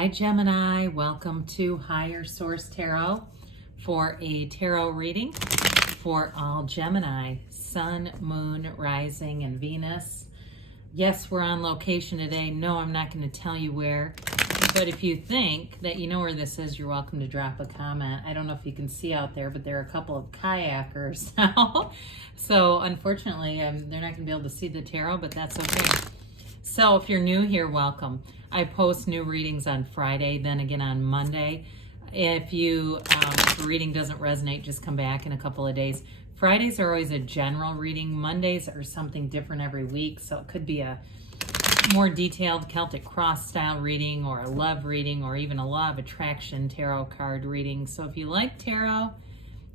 Hi Gemini, welcome to Higher Source Tarot for a tarot reading for all Gemini, Sun, Moon, Rising, and Venus. Yes, we're on location today. No, I'm not going to tell you where, but if you think that you know where this is, you're welcome to drop a comment. I don't know if you can see out there, but there are a couple of kayakers now. So unfortunately, they're not going to be able to see the tarot, but that's okay. So if you're new here, welcome. I post new readings on Friday, then again on Monday. If the reading doesn't resonate, just come back in a couple of days. Fridays are always a general reading. Mondays are something different every week. So it could be a more detailed Celtic cross style reading, or a love reading, or even a law of attraction tarot card reading. So if you like tarot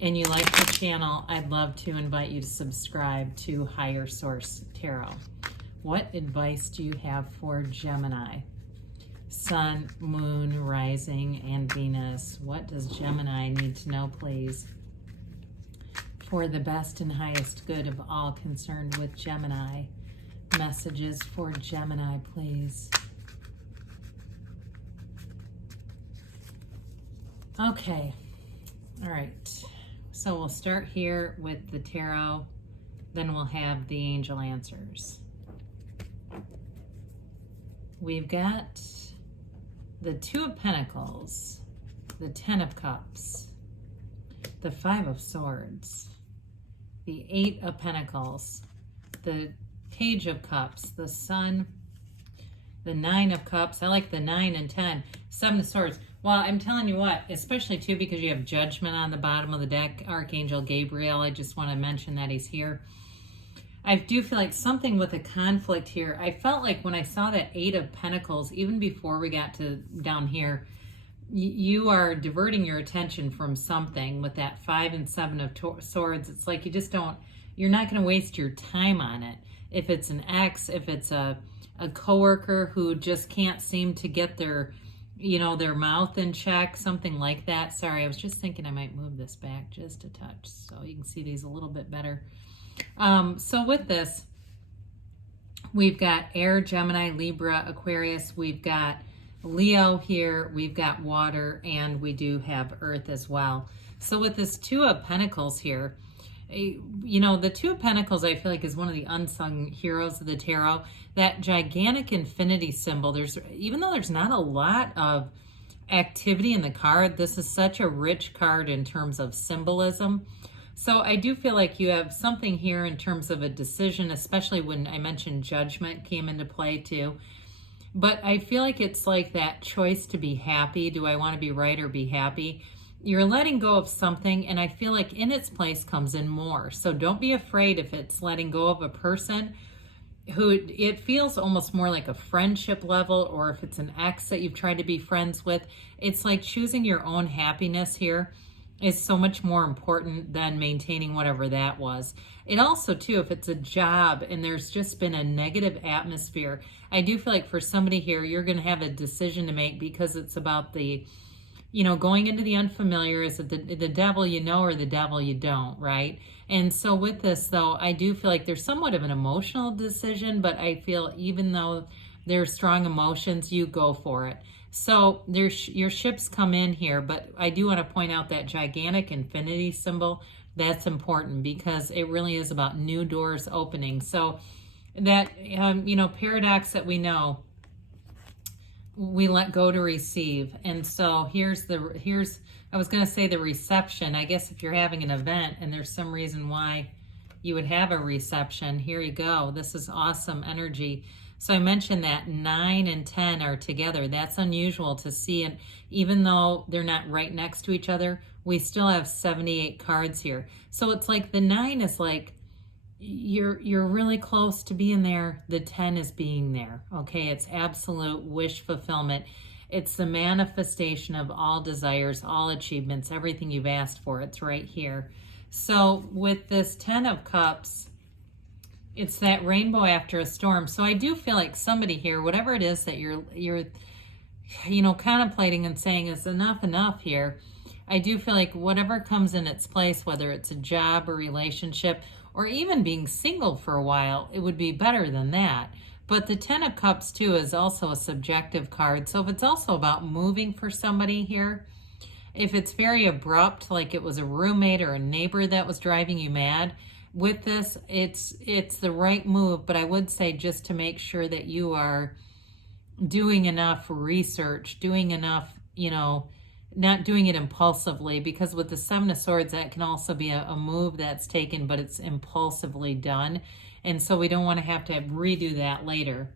and you like the channel, I'd love to invite you to subscribe to Higher Source Tarot. What advice do you have for Gemini? Sun, Moon, Rising, and Venus. What does Gemini need to know, please? For the best and highest good of all concerned with Gemini. Messages for Gemini, please. Okay. All right. So we'll start here with the tarot. Then we'll have the angel answers. We've got the Two of Pentacles, the Ten of Cups, the Five of Swords, the Eight of Pentacles, the Page of Cups, the Sun, the Nine of Cups. I like the 9 and 10. Seven of Swords. Well, I'm telling you what, especially too because you have Judgment on the bottom of the deck, Archangel Gabriel. I just want to mention that he's here. I do feel like something with a conflict here. I felt like when I saw that Eight of Pentacles, even before we got to down here, you are diverting your attention from something with that 5 and 7 of Swords. It's like you just don't, you're not going to waste your time on it. If it's an ex, if it's a coworker who just can't seem to get their, their mouth in check, something like that. Sorry, I was just thinking I might move this back just a touch so you can see these a little bit better. So with this, we've got Air, Gemini, Libra, Aquarius. We've got Leo here. We've got water, and we do have Earth as well. So with this Two of Pentacles here, the Two of Pentacles, I feel like, is one of the unsung heroes of the tarot. That gigantic infinity symbol. Even though there's not a lot of activity in the card, this is such a rich card in terms of symbolism. So I do feel like you have something here in terms of a decision, especially when I mentioned Judgment came into play too. But I feel like it's like that choice to be happy. Do I want to be right or be happy? You're letting go of something, and I feel like in its place comes in more. So don't be afraid if it's letting go of a person who it feels almost more like a friendship level, or if it's an ex that you've tried to be friends with. It's like choosing your own happiness here is so much more important than maintaining whatever that was. It also, too, if it's a job and there's just been a negative atmosphere, I do feel like for somebody here, you're going to have a decision to make because it's about the, going into the unfamiliar. Is it the devil you know or the devil you don't, right? And so with this, though, I do feel like there's somewhat of an emotional decision, but I feel even though there's strong emotions, you go for it. So your ships come in here, but I do want to point out that gigantic infinity symbol. That's important because it really is about new doors opening. So that, paradox that we know, we let go to receive. And so here's I was going to say the reception. I guess if you're having an event and there's some reason why you would have a reception, here you go. This is awesome energy. So I mentioned that 9 and 10 are together. That's unusual to see. And even though they're not right next to each other, we still have 78 cards here. So it's like the 9 is like, you're really close to being there. The 10 is being there. Okay. It's absolute wish fulfillment. It's the manifestation of all desires, all achievements, everything you've asked for. It's right here. So with this 10 of Cups, it's that rainbow after a storm. So I do feel like somebody here, whatever it is that you're contemplating and saying is enough here, I do feel like whatever comes in its place, whether it's a job or relationship, or even being single for a while, it would be better than that. But the Ten of Cups too is also a subjective card. So if it's also about moving for somebody here, if it's very abrupt, like it was a roommate or a neighbor that was driving you mad, with this, it's the right move. But I would say just to make sure that you are doing enough research, doing enough, you know, not doing it impulsively, because with the Seven of Swords, that can also be a move that's taken, but it's impulsively done. And so we don't want to have redo that later.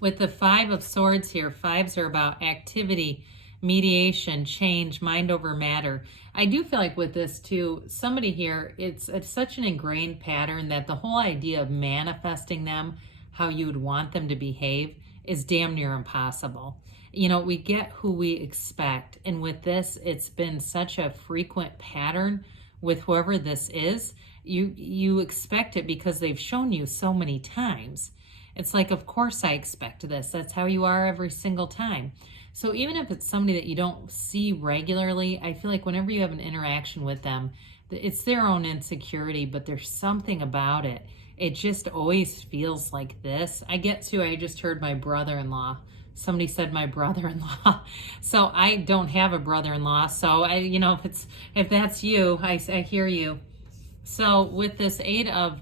With the Five of Swords here, fives are about activity, mediation, change, mind over matter. I do feel like with this too, somebody here, it's such an ingrained pattern that the whole idea of manifesting them, how you would want them to behave, is damn near impossible. You know, we get who we expect. And with this, it's been such a frequent pattern with whoever this is. You expect it because they've shown you so many times. It's like, of course I expect this. That's how you are every single time. So even if it's somebody that you don't see regularly, I feel like whenever you have an interaction with them, it's their own insecurity, but there's something about it. It just always feels like this. I just heard my brother-in-law. Somebody said my brother-in-law. So I don't have a brother-in-law. So if that's you, I hear you. So with this Eight of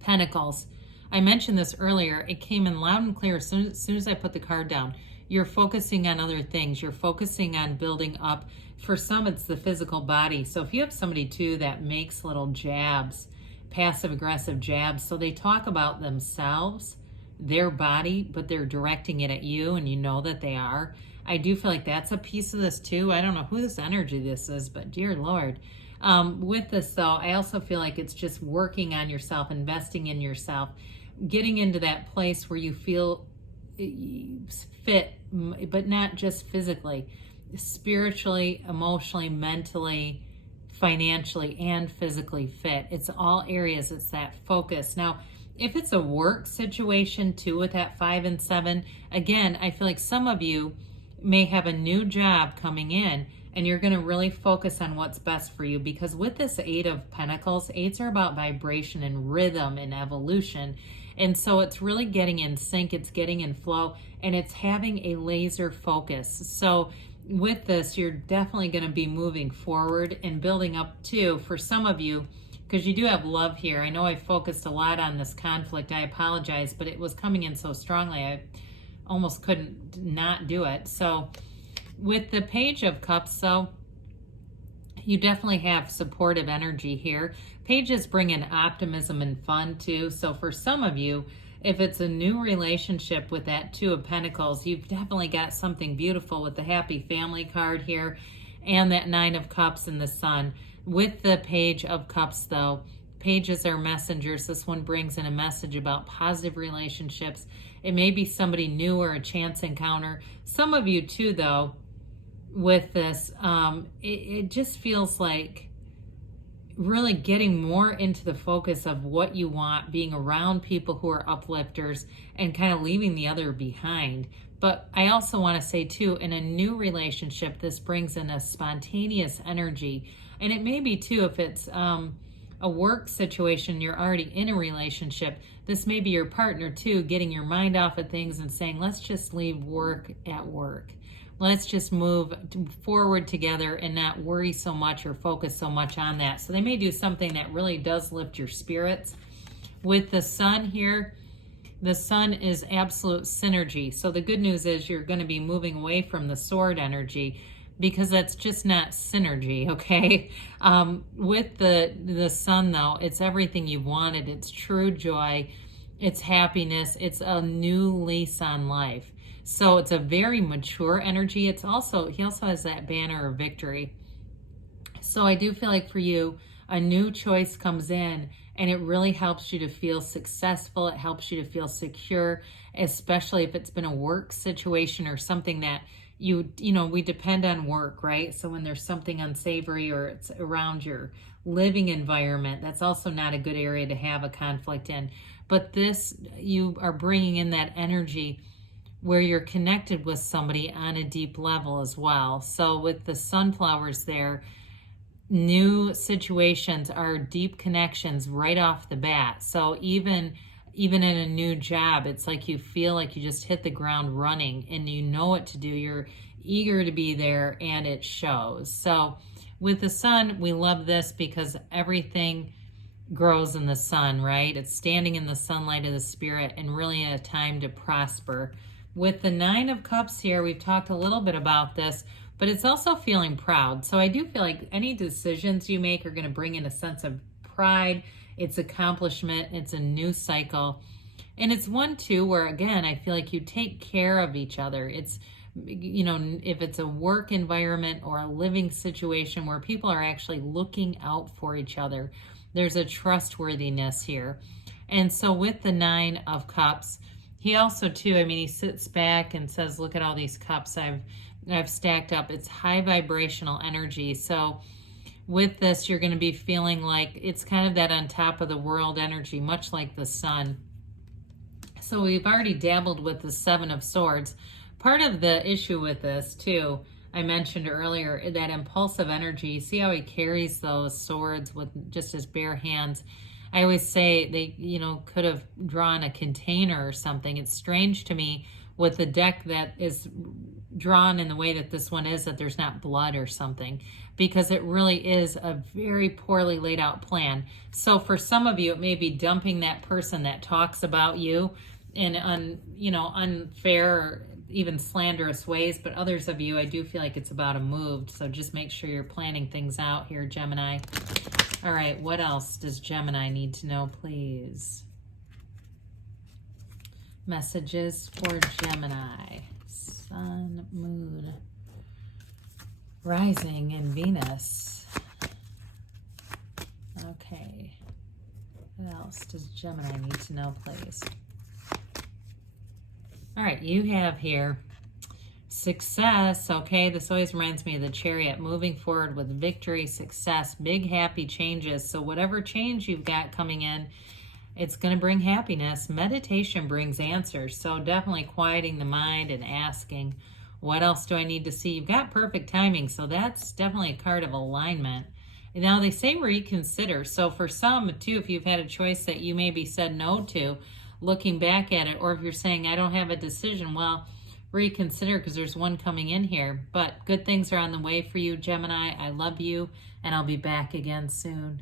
Pentacles, I mentioned this earlier, it came in loud and clear as soon as I put the card down. You're focusing on other things. You're focusing on building up. For some, it's the physical body. So if you have somebody too that makes little jabs, passive-aggressive jabs, so they talk about themselves, their body, but they're directing it at you, and you know that they are. I do feel like that's a piece of this too. I don't know who this energy this is, but dear Lord. With this though, I also feel like it's just working on yourself, investing in yourself, getting into that place where you feel fit, but not just physically, spiritually, emotionally, mentally, financially, and physically fit. It's all areas. It's that focus. Now, if it's a work situation too with that 5 and 7, again, I feel like some of you may have a new job coming in and you're going to really focus on what's best for you, because with this Eight of Pentacles, eights are about vibration and rhythm and evolution. And so it's really getting in sync, it's getting in flow, and it's having a laser focus. So with this, you're definitely going to be moving forward and building up too for some of you, because you do have love here. I know I focused a lot on this conflict. I apologize, but it was coming in so strongly, I almost couldn't not do it. So with the Page of Cups, though, you definitely have supportive energy here. Pages bring in optimism and fun too. So for some of you, if it's a new relationship with that Two of Pentacles, you've definitely got something beautiful with the Happy Family card here and that Nine of Cups and the Sun. With the Page of Cups, though, pages are messengers. This one brings in a message about positive relationships. It may be somebody new or a chance encounter. Some of you too, though, with this, it just feels like really getting more into the focus of what you want, being around people who are uplifters and kind of leaving the other behind. But I also want to say too, in a new relationship, this brings in a spontaneous energy. And it may be too, if it's a work situation, you're already in a relationship, this may be your partner too, getting your mind off of things and saying, let's just leave work at work. Let's just move forward together and not worry so much or focus so much on that. So they may do something that really does lift your spirits. With the Sun here, the Sun is absolute synergy. So the good news is you're going to be moving away from the sword energy, because that's just not synergy, okay? With the Sun, though, it's everything you wanted. It's true joy. It's happiness. It's a new lease on life. So it's a very mature energy. He also has that banner of victory. So I do feel like for you, a new choice comes in and it really helps you to feel successful. It helps you to feel secure, especially if it's been a work situation or something that we depend on work, right? So when there's something unsavory or it's around your living environment, that's also not a good area to have a conflict in. But this, you are bringing in that energy where you're connected with somebody on a deep level as well. So with the sunflowers there, new situations are deep connections right off the bat. So even even in a new job, it's like you feel like you just hit the ground running and you know what to do. You're eager to be there and it shows. So with the sun, we love this because everything grows in the sun, right? It's standing in the sunlight of the spirit and really a time to prosper. With the Nine of Cups here, we've talked a little bit about this, but it's also feeling proud. So I do feel like any decisions you make are going to bring in a sense of pride. It's accomplishment. It's a new cycle. And it's one, too, where, again, I feel like you take care of each other. It's, you know, if it's a work environment or a living situation where people are actually looking out for each other, there's a trustworthiness here. And so with the Nine of Cups, he also, too, I mean, he sits back and says, look at all these cups I've stacked up. It's high vibrational energy. So with this, you're going to be feeling like it's kind of that on top of the world energy, much like the sun. So we've already dabbled with the Seven of Swords. Part of the issue with this, too, I mentioned earlier, that impulsive energy. See how he carries those swords with just his bare hands. I always say they, you know, could have drawn a container or something. It's strange to me with the deck that is drawn in the way that this one is, that there's not blood or something, because it really is a very poorly laid out plan. So for some of you, it may be dumping that person that talks about you in unfair or even slanderous ways, but others of you, I do feel like it's about a move. So just make sure you're planning things out here, Gemini. All right, what else does Gemini need to know, please? Messages for Gemini. Sun, Moon, Rising, and Venus. Okay. What else does Gemini need to know, please? All right, you have here success. Okay, this always reminds me of the Chariot, moving forward with victory, success, big happy changes. So whatever change you've got coming in, it's going to bring happiness. Meditation brings answers. So definitely quieting the mind and asking, what else do I need to see? You've got perfect timing. So that's definitely a card of alignment. Now they say reconsider. So for some too, if you've had a choice that you maybe said no to, looking back at it, or if you're saying, I don't have a decision, well, reconsider, because there's one coming in here. But good things are on the way for you, Gemini. I love you, and I'll be back again soon.